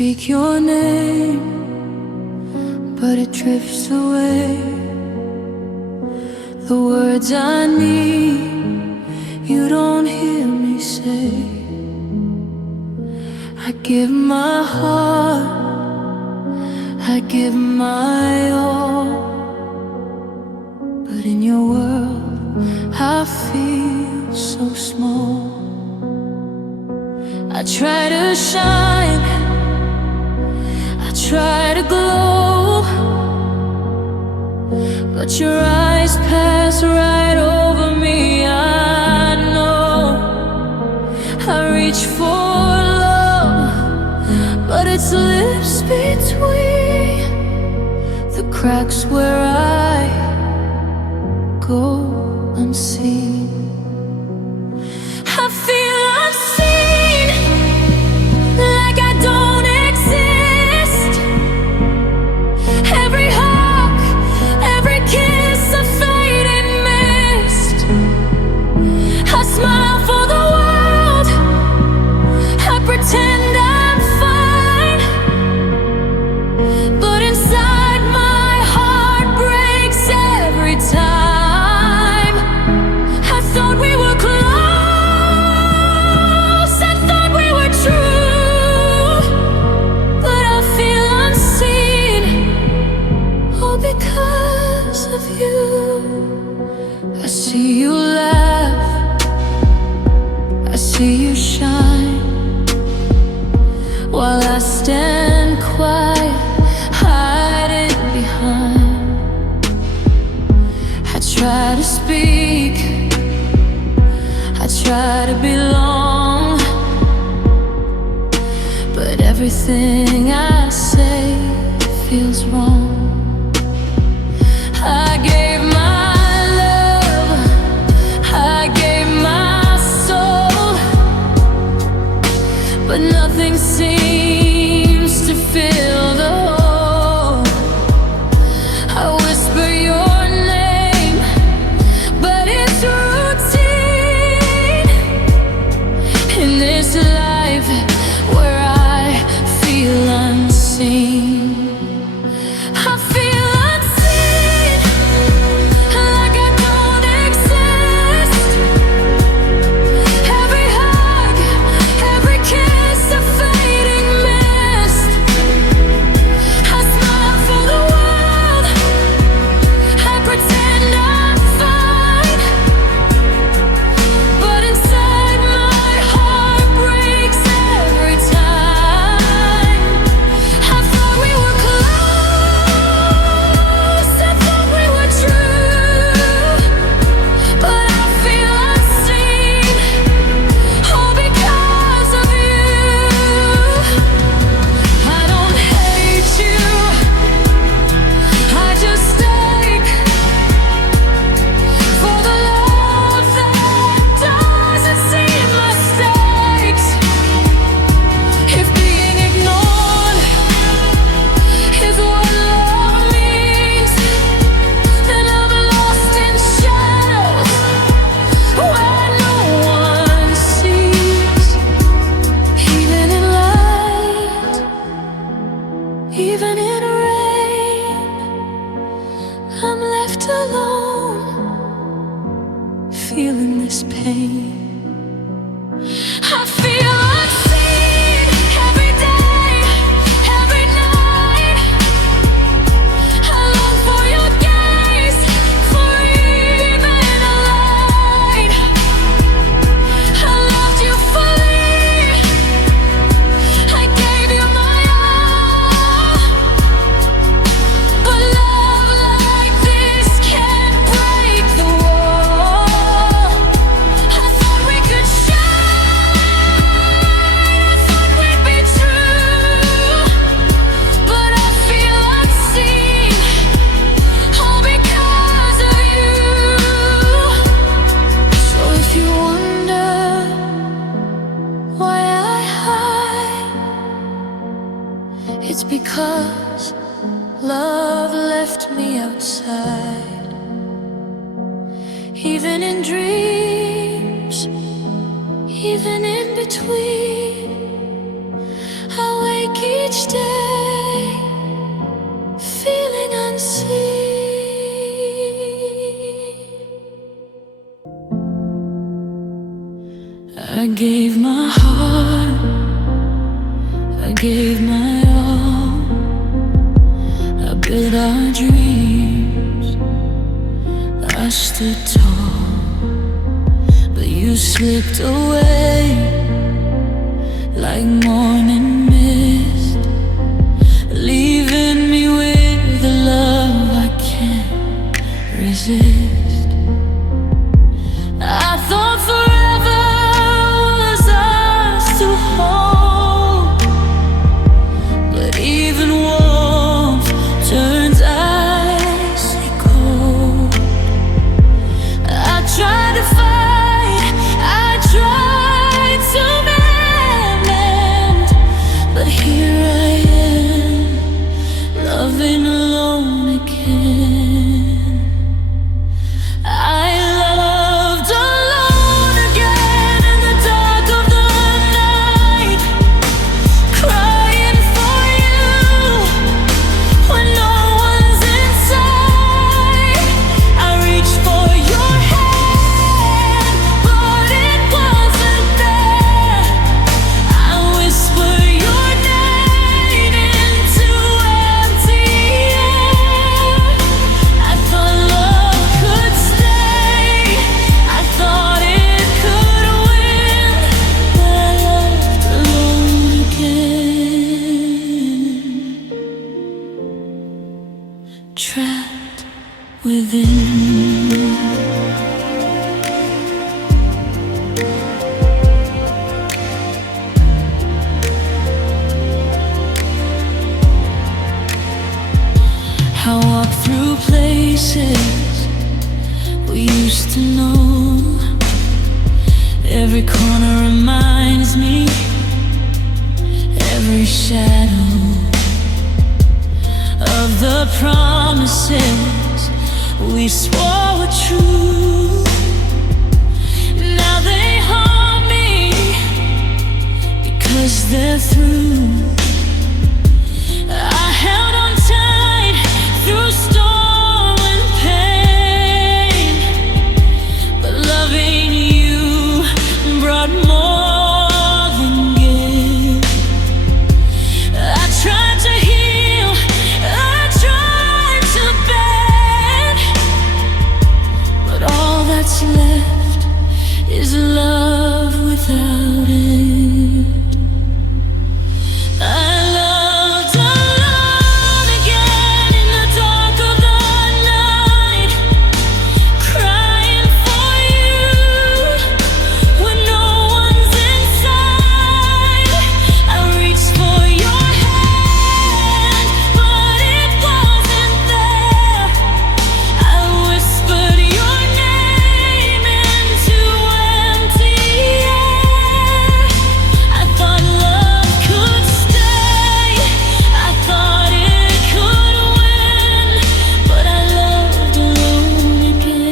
speak your name, but it drifts away. The words I need, you don't hear me say. I give my heart, I give my all, but in your world I feel so small. I try to shine, I try to glow, but your eyes pass right over me. I know I reach for love, but it slips between the cracks where I go unseen. I feel unseen, like I don't exist. Every hug, every kiss, a fading mist. I smile for the world, I pretend I'm fine, but inside my heart breaks every time. I thought we were close, I thought we were true, but I feel unseen, all because of you. I see you laugh, I see you shine, while I stand quiet, hiding behind. I try to speak, I try to belong, but everything I say feels wrong. I gave my love, I gave my soul, but nothing seems to fill the hole. I whisper your name, but it's routine in this life where I feel unseen. I feel unseen, like I don't exist. Every hug, every kiss, a fading mist. I smile for the world, I pretend I'm fine, but inside my heart breaks every time. I thought we were close, I thought we were true, but I feel unseen, all because of you. I don't hate you, I just ache for the love that doesn't see mistakes. If being ignored is what love means, then I'm lost in shadows where no one sees. Even in light, even in rain, I'm left alone, feeling this pain. I feel unseen every day, every night. I long for your gaze, for even a light. I loved you fully, I gave you my all, but love like this can't break the wall. I thought we could shine, I thought we'd be true, but I feel unseen, all because of you. So if you wonder why I hide, it's because love left me outside. Even in dreams, even in between, I wake each each day, feeling unseen. I gave my heart, I gave my all. I built our dreams, I stood tall. But you slipped away like morning mist, leaving me with a love I can't resist. I thought forever was ours to hold, but even warmth turns icy cold. I tried to fight, I tried to mend, but here I am, loving alone again. I loved alone again in the dark of the night, crying for you when no one's inside. I reached for your hand, but it wasn't there. I whispered your name into empty air. I thought love could stay, I thought it could win, but I loved alone again, trapped within. I walk through places we used to know. Every corner reminds me, every shadow, of the promises we swore were true. Now they haunt me because they're through. I held on tight through storm and pain, but loving you brought more than gift. I tried to heal, I tried to bend, but all that's left is love without end. I loved alone again in the dark of the night, crying for you when no one's inside. I reached for your hand, but it wasn't there. I whispered your name into empty air. I thought love could stay, I thought it could win, but I loved alone again,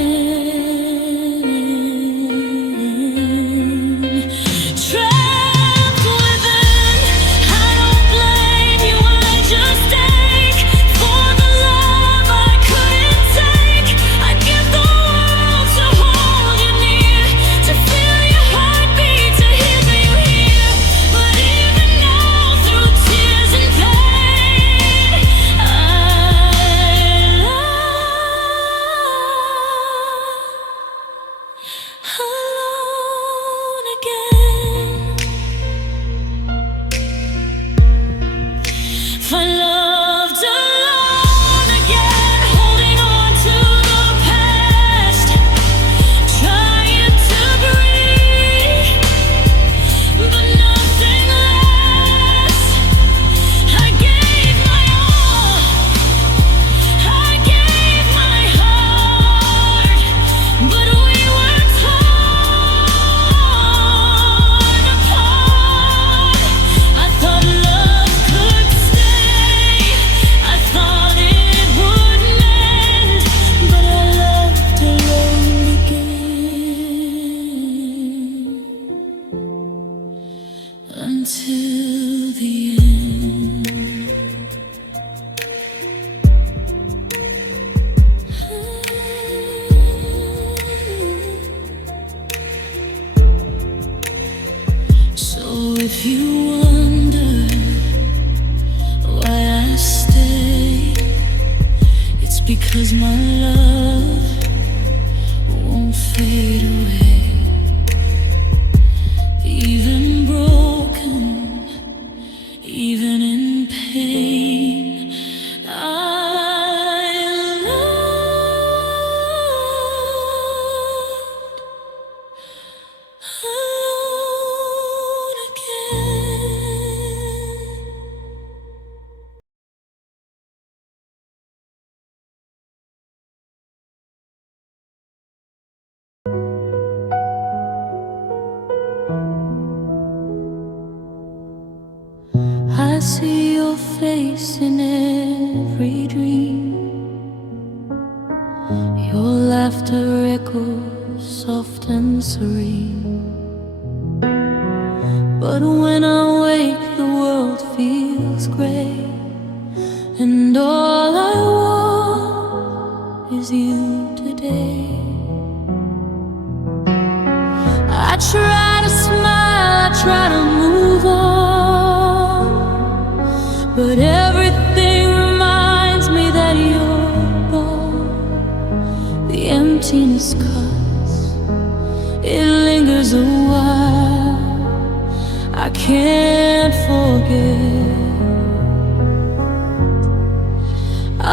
trapped within. I don't blame you, I just ache for the love I couldn't take. I'd give the world to hold you near, to feel your heartbeat, to hear you here. But even now, through tears and pain, I love alone again. I loved alone again, holding on to the past, trying to breathe, but nothing lasts. I gave my all, I gave my heart, but we were torn apart. I thought love could stay, I thought it would mend, but I loved alone again until the end. Oh, if you wonder why I stay, it's because my love won't fade away. Even broken, even in pain, I loved alone again. I see your face in every dream. Your laughter echoes soft and serene. But when I wake, the world feels gray, and all I want is you today. I try to smile, I try to move on, but everything reminds me that you're gone. The emptiness cuts, it lingers a while. I can't forget. I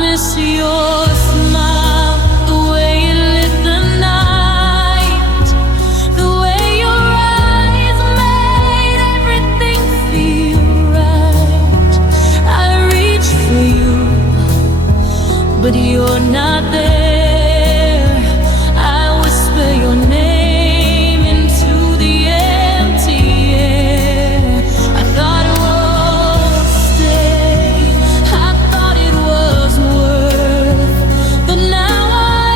miss your smile, the way you lit the night, the way your eyes made everything feel right. I reach for you, but you're not there. I whisper your name into the empty air. I thought it would stay, I thought it was worth, but now I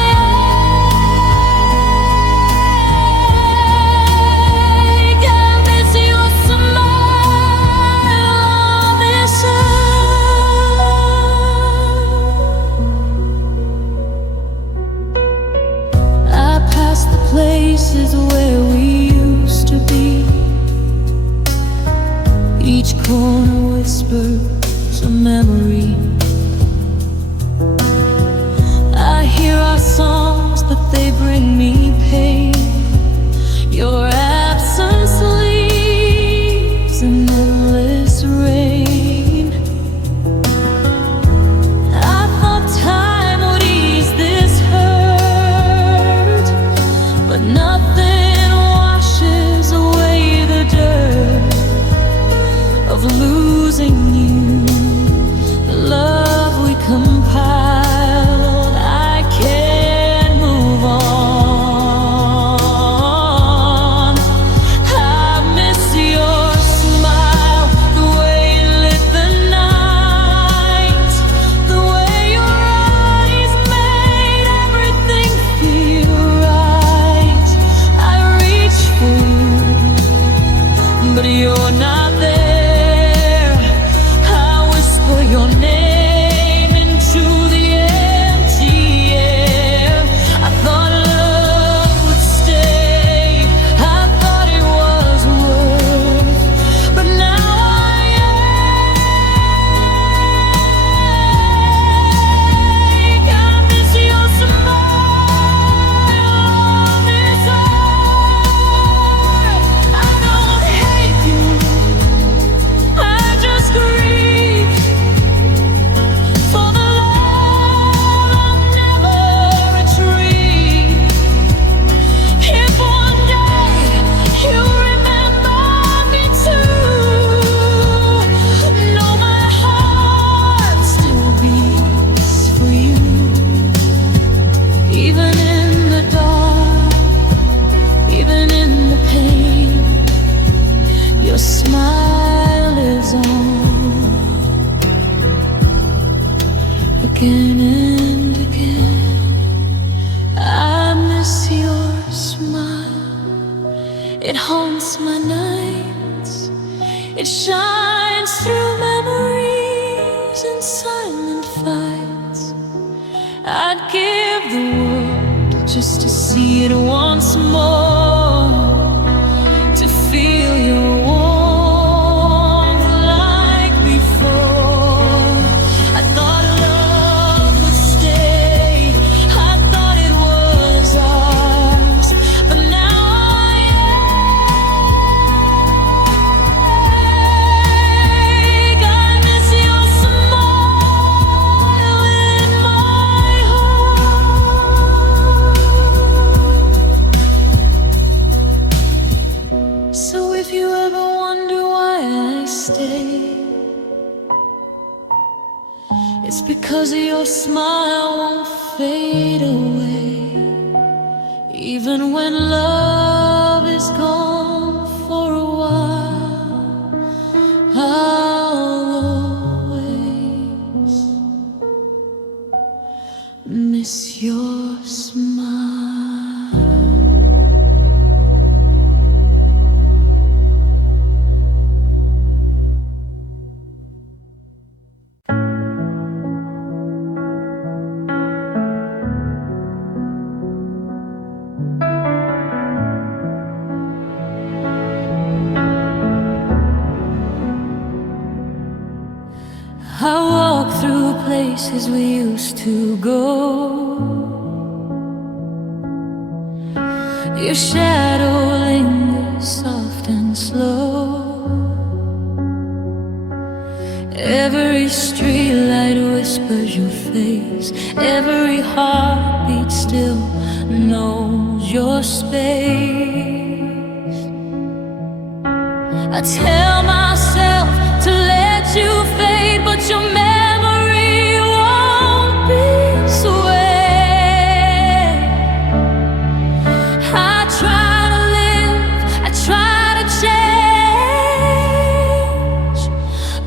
ache. I miss your smile on this earth. I pass the places where we used to be. Each corner whispers a memory. I hear our songs, but they bring me pain. Your absence leaves an endless rain. I thought time would ease this hurt, but nothing washes away the dirt of losing you. The love we compiled, I can't move on. I miss your smile, the way you lit the night, the way your eyes made everything feel right. I reach for you, but you're not there. I whisper your name into the empty air. I thought love would stay, I thought it was worth, but now I ache. I miss your smile on this earth. I don't hate you, I just grieve for the love I'll never retrieve. If one day you remember me too, know my heart still beats for you. Even in the dark, even in the pain, your smile is on. Again and again, I miss your smile. It haunts my nights, it shines through memories and silent fights. I'd give the world just to see it once more, to feel your stay. It's because your smile won't fade away, even when love is gone for a while. I'll always miss your smile. I walk through places we used to go. Your shadow lingers soft and slow. Every streetlight whispers your face. Every heartbeat still knows your space. I tell myself to let you fade, but your memory won't be swayed. I try to live, I try to change,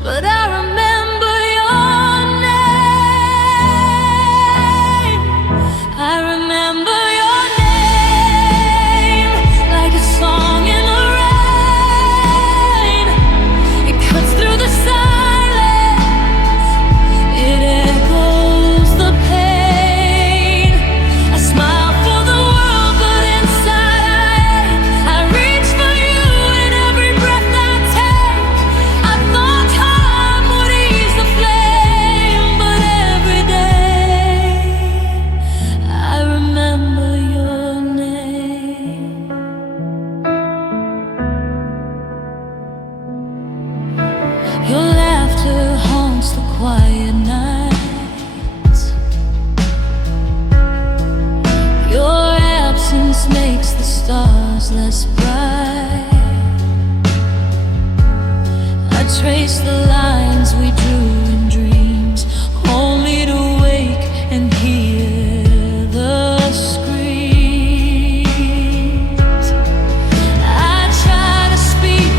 but I remember your name. I remember your name like a song in the rain. It cuts through the silence, it echoes the pain. I smile for the world, but inside I reach for you in every breath I take. I thought time would ease the flame, but every day I remember your name. Your laughter haunts the quiet nights. Your absence makes the stars less bright. I trace the lines we drew in dreams, only to wake and hear the screams. I try to speak,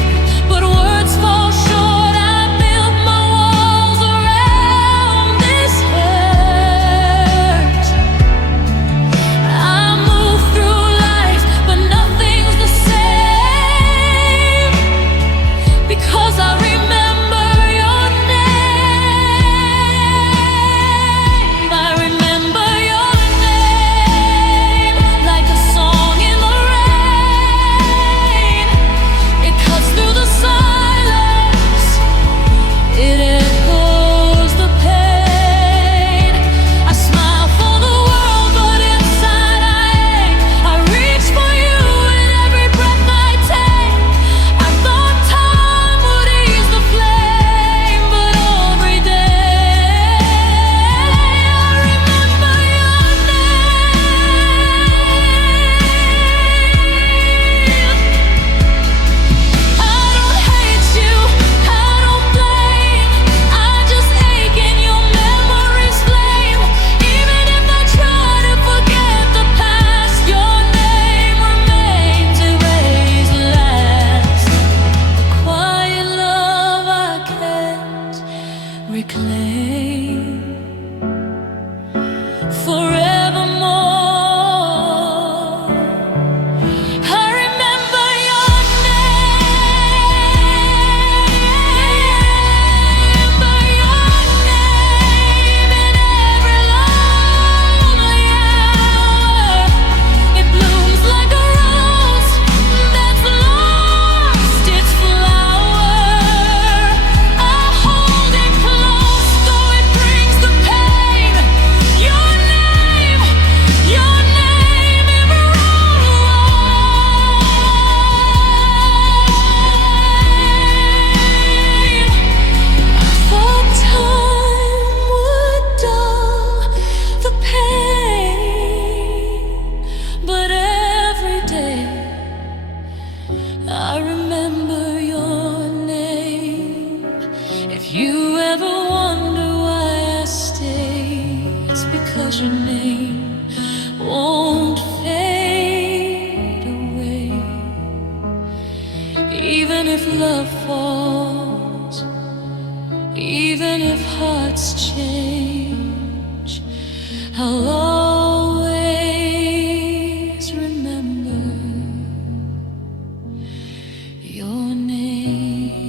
but words fall short. I built my walls around this hurt. I move through life, but nothing's the same, because I remember your name. I remember your name like a song in the rain. It cuts through the silence, it echoes the pain. I smile for the world, but inside I ache. I reach for you in every breath I take. I thought time would ease the flame, but every day I remember your name. I don't hate you, I don't blame. I just ache in your memory's flame. Even if I try to forget the past, your name remains erased last. A quiet love I can't reclaim forevermore. I remember your name, but your name in every lonely hour. It blooms like a rose that's lost its flower. I hold it close, though it brings the pain. Your name in every line. Thought time would dull the pain, but every day I remember your name. Even if love falls, even if hearts change, I'll always remember your name.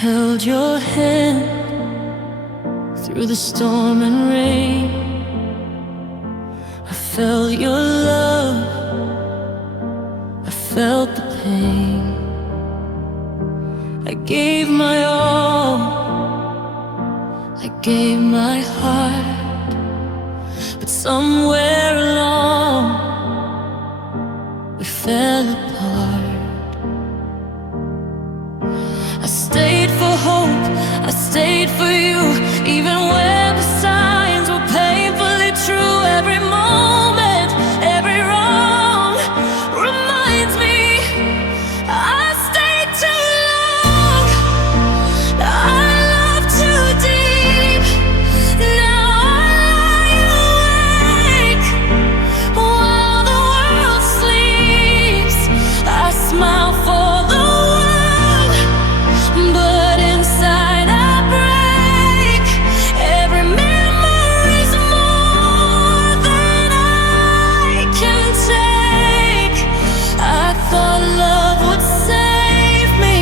Held your hand through the storm and rain. I felt your love, I felt the pain. I gave my all, I gave my heart, but somewhere along we fell apart. I stayed for hope, I stayed for you, even when the signs were painfully true. Every moment, every wrong reminds me I stayed too long, I loved too deep. Now I lie awake while the world sleeps. I smile for the world, but inside I break. Every memory's more than I can take. I thought love would save me,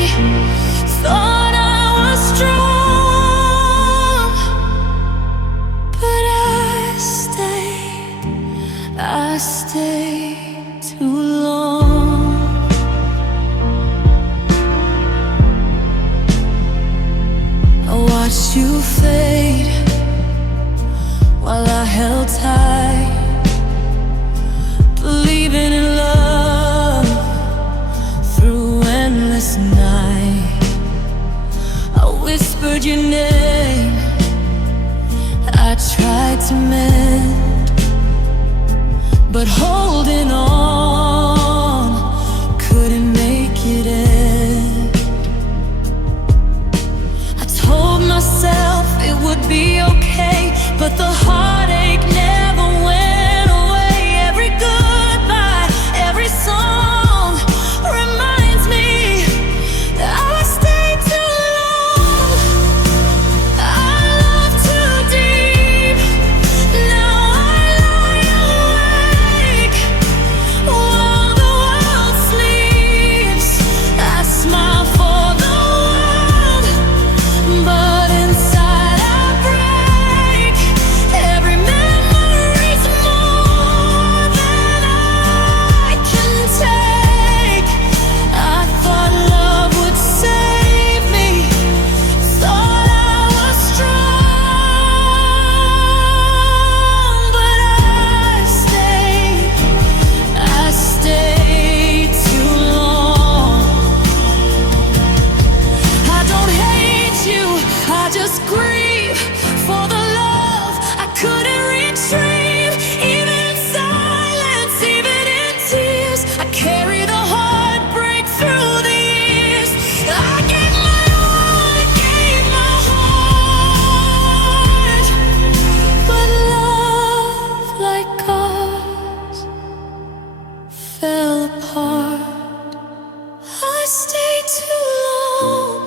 thought I was strong, but I stayed too long. I watched you fade while I held tight, believing in love through endless night. I whispered your name, I tried to mend, but holding on couldn't make it end. I told myself it would be okay, but the heartache never went away. Every goodbye, every song reminds me that I stayed too long, I loved too deep. Now I lie awake while the world sleeps. I smile for the world, but inside I break. Every memory's more than I can take. I thought love would save me, thought I was strong, but I stayed too long. I don't hate you, I just grieve for the love I couldn't retrieve. Even in silence, even in tears, I carry the heartbreak through the years. I gave my all, I gave my heart, but love like ours fell apart. I stayed too long,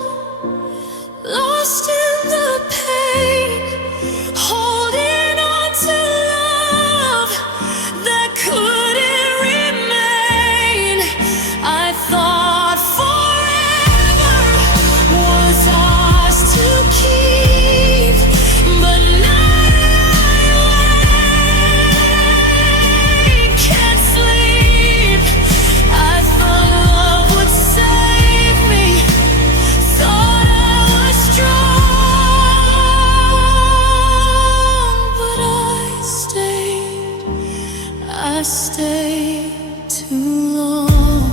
lost in the pain, holding on to love that couldn't remain. I thought forever was ours to keep, but now I can't sleep. I thought love would save me, thought I was strong, but I stayed too long.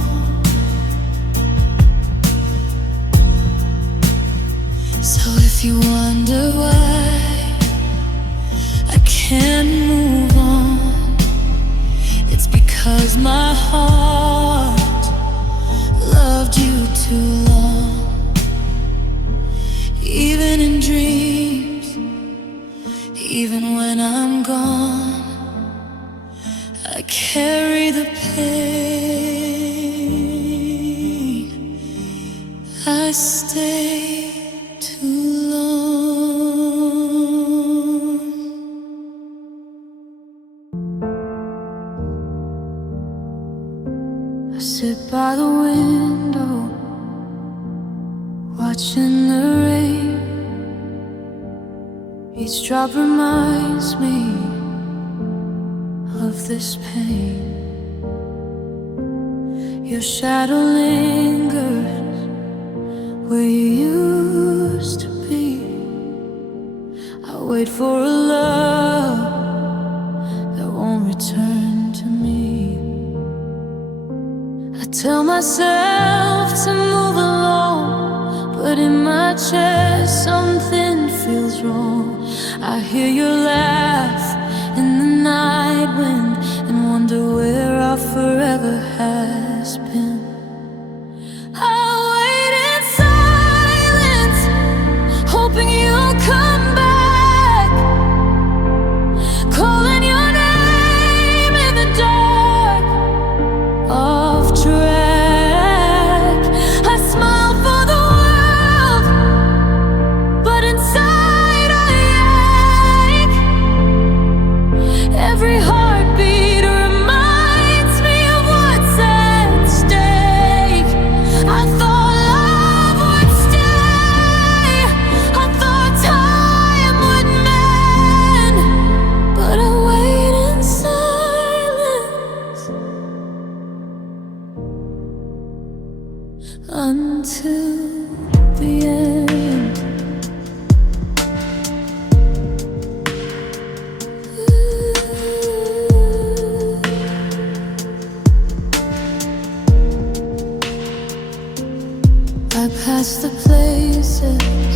So if you wonder why I can't move on, it's because 'cause my heart loved you too long. Even in dreams, even when I'm gone, I carry the pain. I stay too long. I sit by the window, watching the rain. Each drop reminds me of this pain. Your shadow lingers where you used to be. I wait for a love that won't return to me. I tell myself to move along, but in my chest something feels wrong. I hear your laugh in the night wind and wonder where our forever has been. I wait in silence, hoping you'll come back, calling your name in the dark, off track. I smile for the world, but inside I ache. Every heartbeat reminds me of what's at stake. I thought love would stay, I thought time would mend, but I wait in silence until the end. I pass the places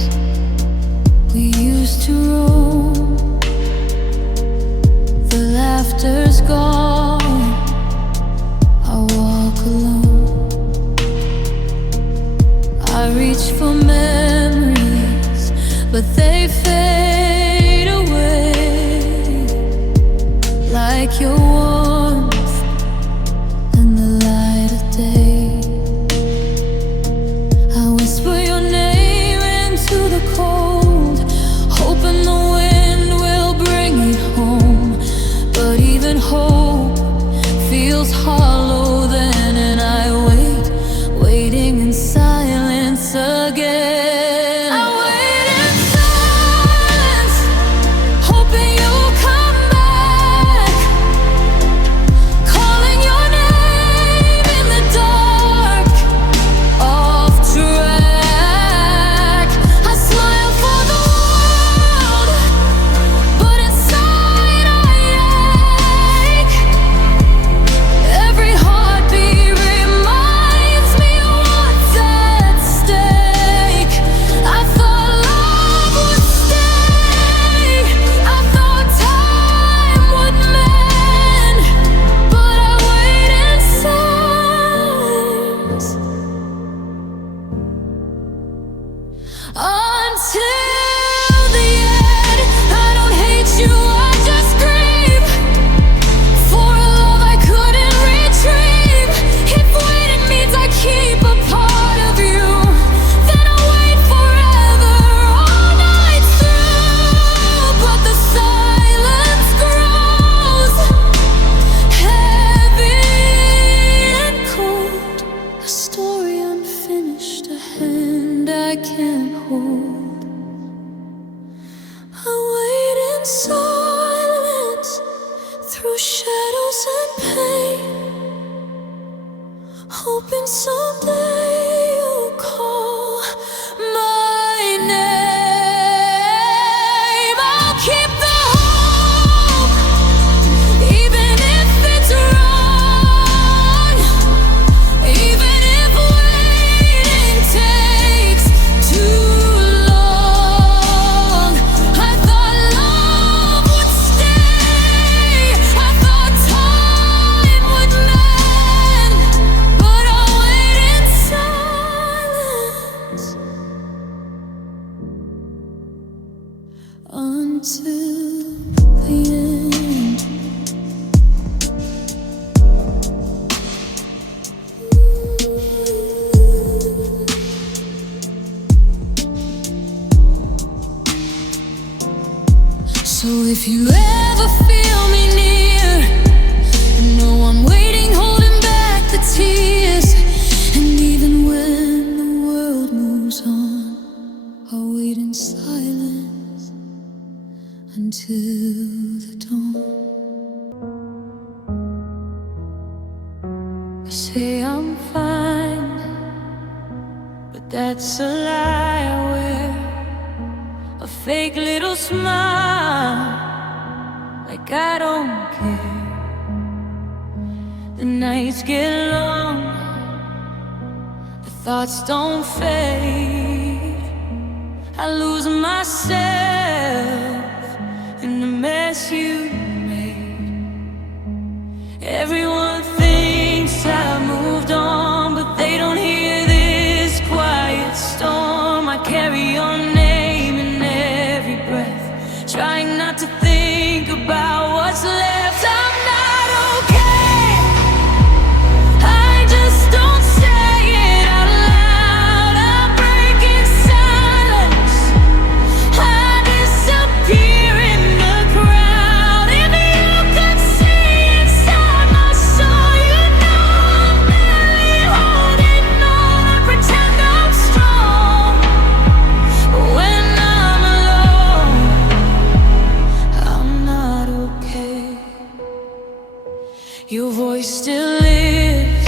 we used to roam. The laughter's gone, I walk alone. I reach for memories, but they fade away, like your warmth in the light of day. I whisper your name into the cold, hoping the wind will bring it home. But even hope feels hollow then, and I wait, waiting in silence again. I wait in silence, hoping you'll come back, calling your name in the dark, off track. I smile for the world, but inside I ache. Every heartbeat reminds me of what's at stake. I thought love would stay, I thought time would mend, but I wait in silence until the end. I don't hate you, I just grieve for a love I couldn't retrieve. If waiting means I keep a part of you, then I'll wait forever, all night through. But the silence grows heavy and cold, a story unfinished, a hand I can't hold. I wait in silence through shadows and pain, hoping someday you'll call my name. I'll keep the hope, even if it's wrong, even if waiting takes too long. I thought love would stay, I thought time would mend, If you ever feel me near, you know I'm waiting, holding back the tears. And even when the world moves on, I'll wait in silence until the dawn. I say I'm fine, but that's a lie. I wear a fake little smile, like I don't care. The nights get long, the thoughts don't fade. I lose myself in the mess you made. Everyone thinks I've moved on, but they don't hear this quiet storm. I carry your name in every breath, trying not to think about what's left. I'm not okay, I just don't say it out loud. I break in silence, I disappear in the crowd. If you could see inside my soul, you know I'm barely holding on. I pretend I'm strong, but when I'm alone, I'm not okay. Your voice still lives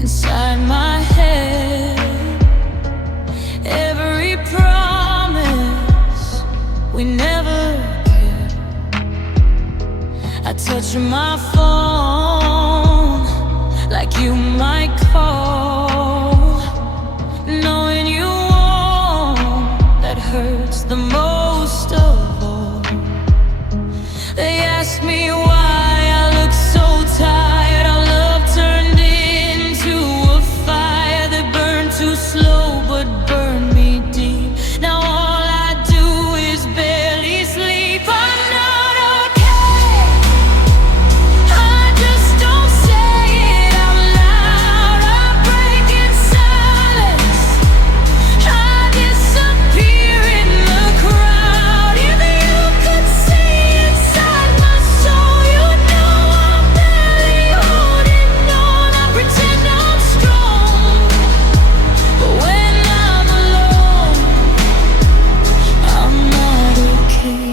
inside my head. Every promise we never kept. I touch my phone like you might call, knowing you won't. That hurts the most of all. They ask me why I look so tired. Our love turned into a fire that burned too slow but burned me deep. Now all I do is barely sleep. I'm not okay, I just don't say it out loud. I break in silence, I disappear in the crowd. If you could see inside my soul, you know I'm barely holding on. I pretend I'm strong, but when I'm alone, I'm not okay.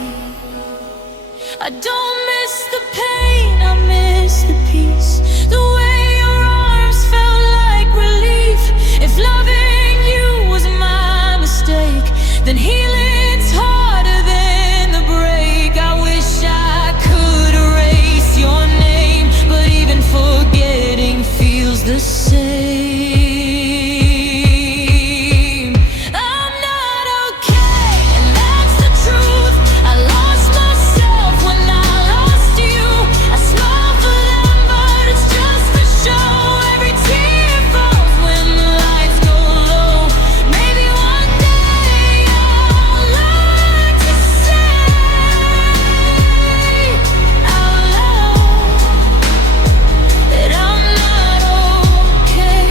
I don't miss the pain, I miss the peace. The way your arms felt like relief. If loving you was my mistake, then healing's harder than the break. I wish I could erase your name, but even forgetting feels the same. I'm not okay, and that's the truth. I lost myself when I lost you. I smile for them, but it's just for show. Every tear falls when the lights go low. Maybe one day I'll learn to say out loud that I'm not okay.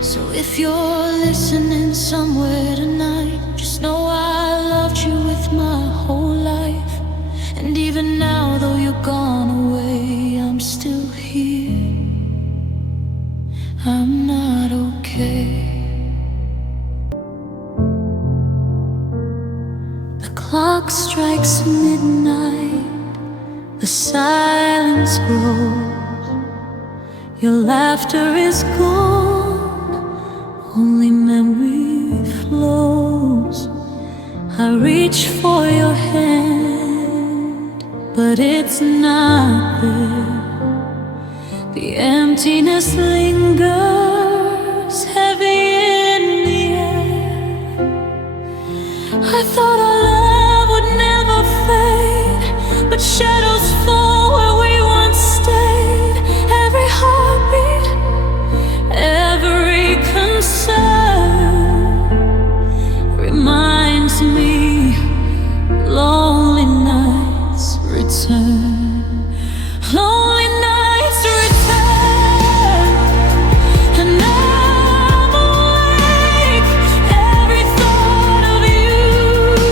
So if you're listening somewhere tonight, just know I loved you with my whole life. And even now, though you're gone away, I'm still here. I'm not okay. The clock strikes midnight, the silence grows. Your laughter is gone, only memory flows. I reach for your hand, but it's not there. The emptiness lingers heavy in the air. I thought our love would never fade, but shadows fall where we once stayed. Every heartbeat, every concern reminds me lonely nights return. Lonely nights return, and I'm awake. Every thought of you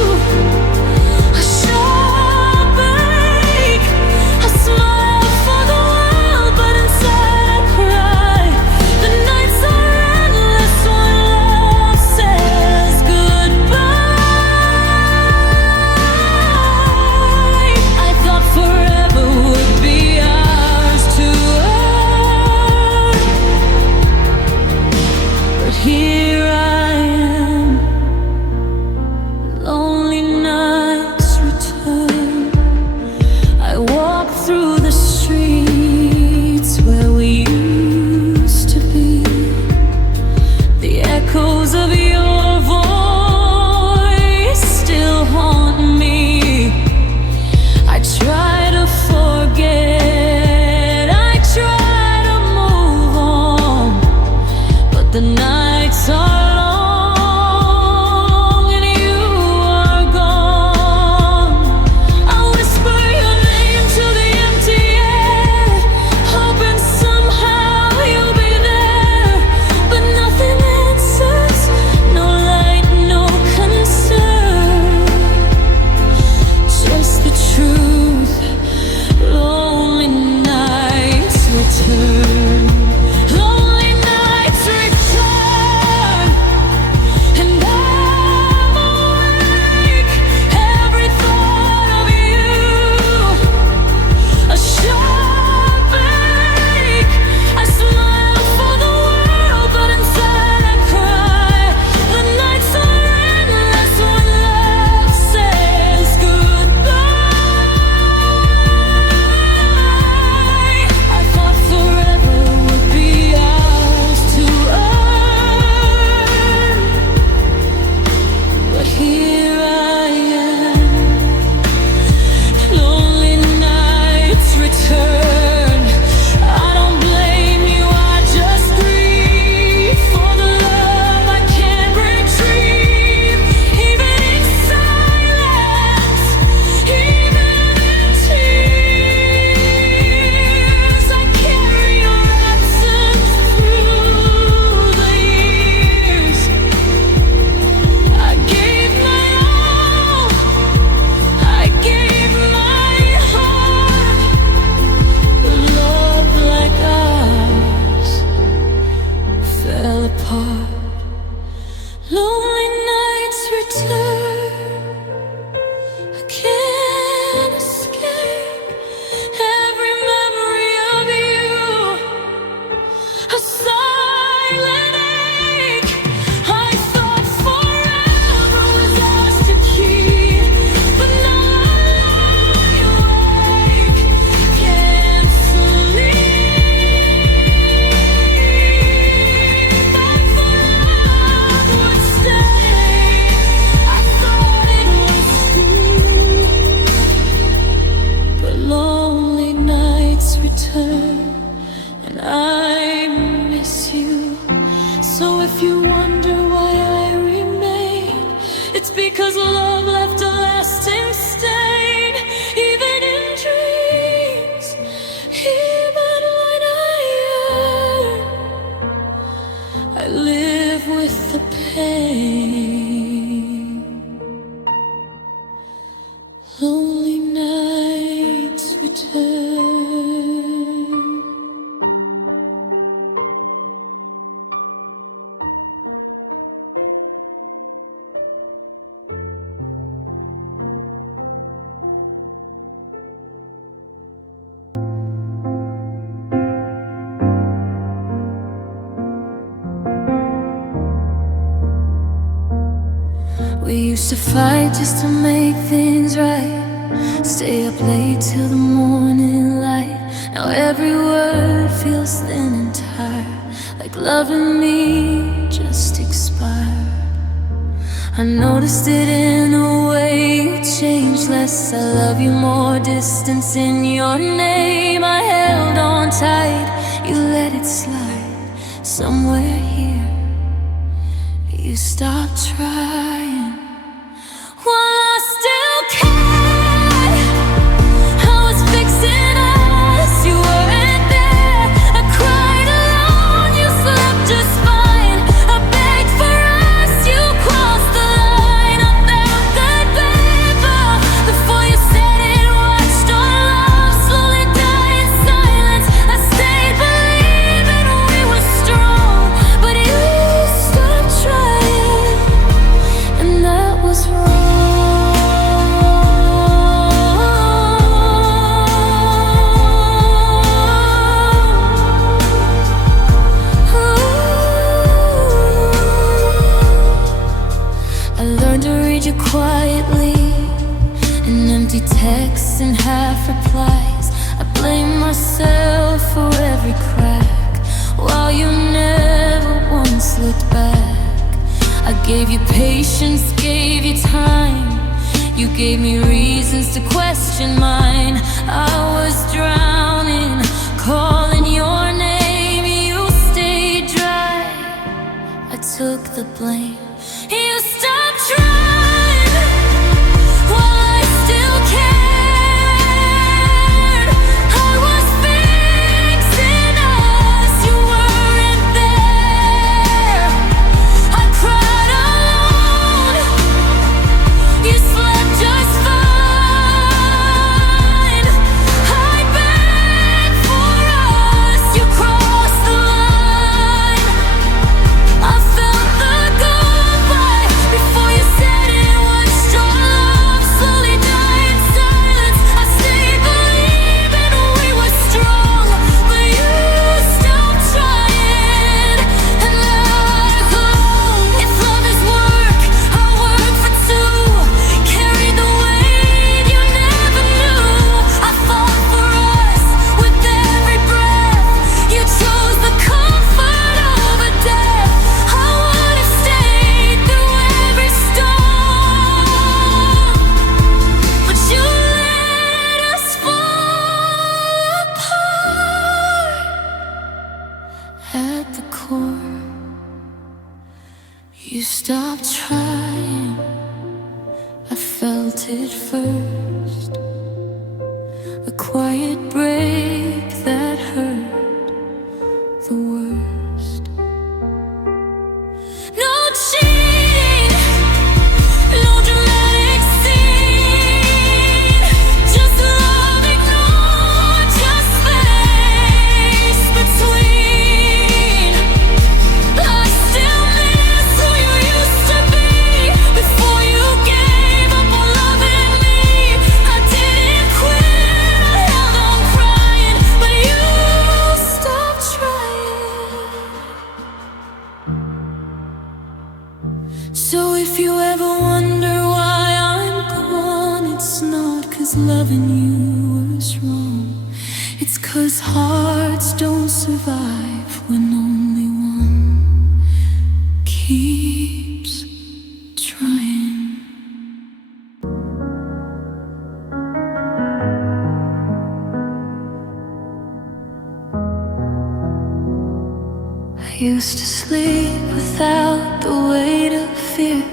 return, and I miss you. So if you wonder why I remain, it's because love left a lasting stain. Even in dreams, even when I yearn, I live with the pain. Lonely nights return. We used to fight just to make things right, stay up late till the morning light. Now every word feels thin and tired, like loving me just expired. I noticed it in a way you changed less. I love you more, distance in your name. I held on tight, you let it slide. Somewhere here, you stopped trying. While I still care, I was fixing us, you weren't there. I cried alone, you slept just fine. I begged for us, you crossed the line. I felt that paper before you said it. Watched our love slowly die in silence. I stayed believing we were strong, but you stopped trying, and that was wrong. I learned to read you quietly, in empty texts and half replies. I blame myself for every crack, while you never once looked back. I gave you patience, gave you time. You gave me reasons to question mine. I was drowning, calling your name. You stayed dry, I took the blame. You stopped trying, while I still cared. I was fixing us, you weren't there. I cried alone, you slept just fine. I begged for us, you crossed the line. I felt the goodbye before you said it. Watched our love slowly die in silence. I stayed believing we were strong, but you stopped trying, and let go. If love is work, I'll work for two. Carried the weight you never knew. I fought for us with every breath. You chose the comfort over death. I would have stayed through every storm, but you let us fall apart. At the core, you stopped trying. I felt it first, a quiet break that hurt the worst. No cheating, no dramatic scene, just loving, no, just space between. I still miss who you used to be before you gave up on loving me. I didn't quit, I held on crying, but you stopped trying. So if you ever wonder why I'm gone, it's not 'cause loving you was wrong. It's 'cause hearts don't survive when only one keeps trying. Used to sleep without the weight of fear.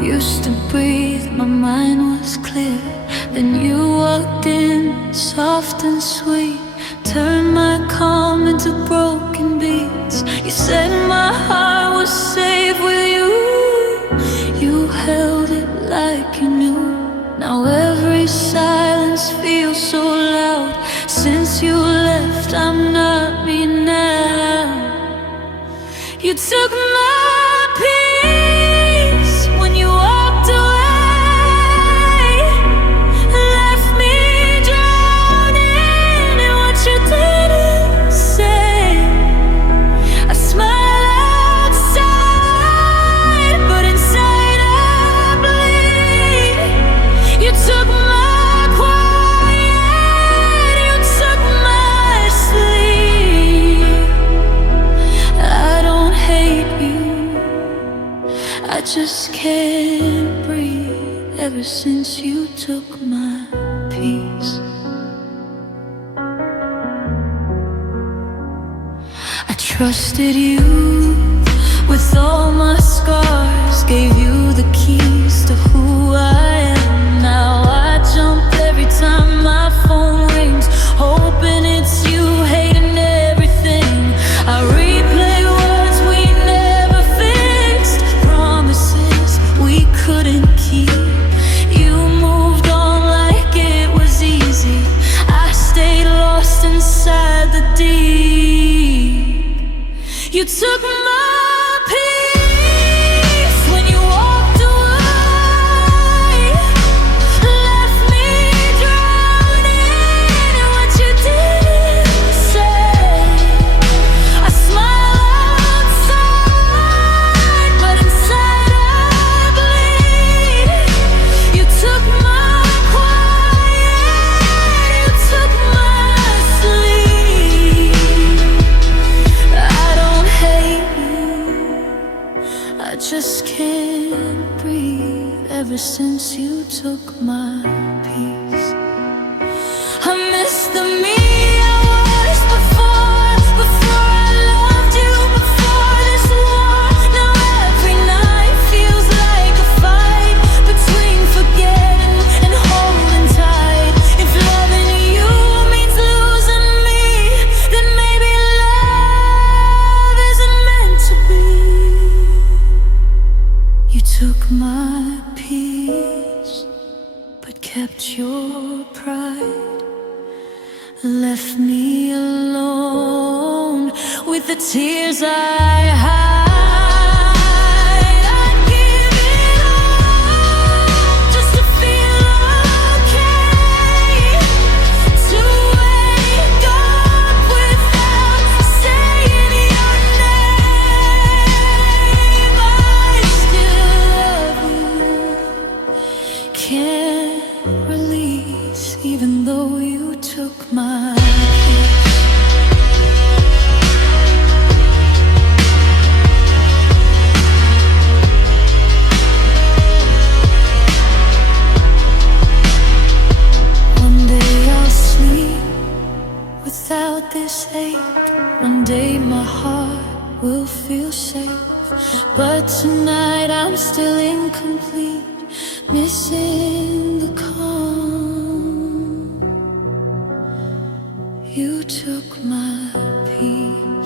Used to breathe, my mind was clear. Then you walked in, soft and sweet, turned my calm into broken beats. You said my heart was safe with you. You held it like you knew. Now every silence feels so loud. Since you left, I'm not me now. You took my peace when you walked away, left me drowning in what you didn't say. I smile outside, but inside I bleed. You took my quiet, you took my sleep. I don't hate you, I just can't breathe ever since you took my peace. I trusted you with all my scars, gave you the keys to who I am. Now I jump every time my phone rings, hoping it's you, hating everything. I replay words we never fixed, promises we couldn't keep. You moved on like it was easy. I stayed lost inside the deep. You took my peace when you walked away, left me drowning in what you didn't say. I smile outside, but inside I bleed. You took my quiet, you took my sleep. I don't hate you, I just can't breathe ever since you took my peace. I miss the me I was before I loved you, before this war. Now every night feels like a fight between forgetting and holding tight. If loving you means losing me, then maybe love isn't meant to be. You took my peace, but kept your pride. Left me alone with the tears I hide. I'd give it all just to feel okay, to wake up without saying your name. I still love you, can't release, even though you took my peace. One day I'll sleep without this ache. One day my heart will feel safe, but tonight I'm still incomplete, missing the calm. You took my peace.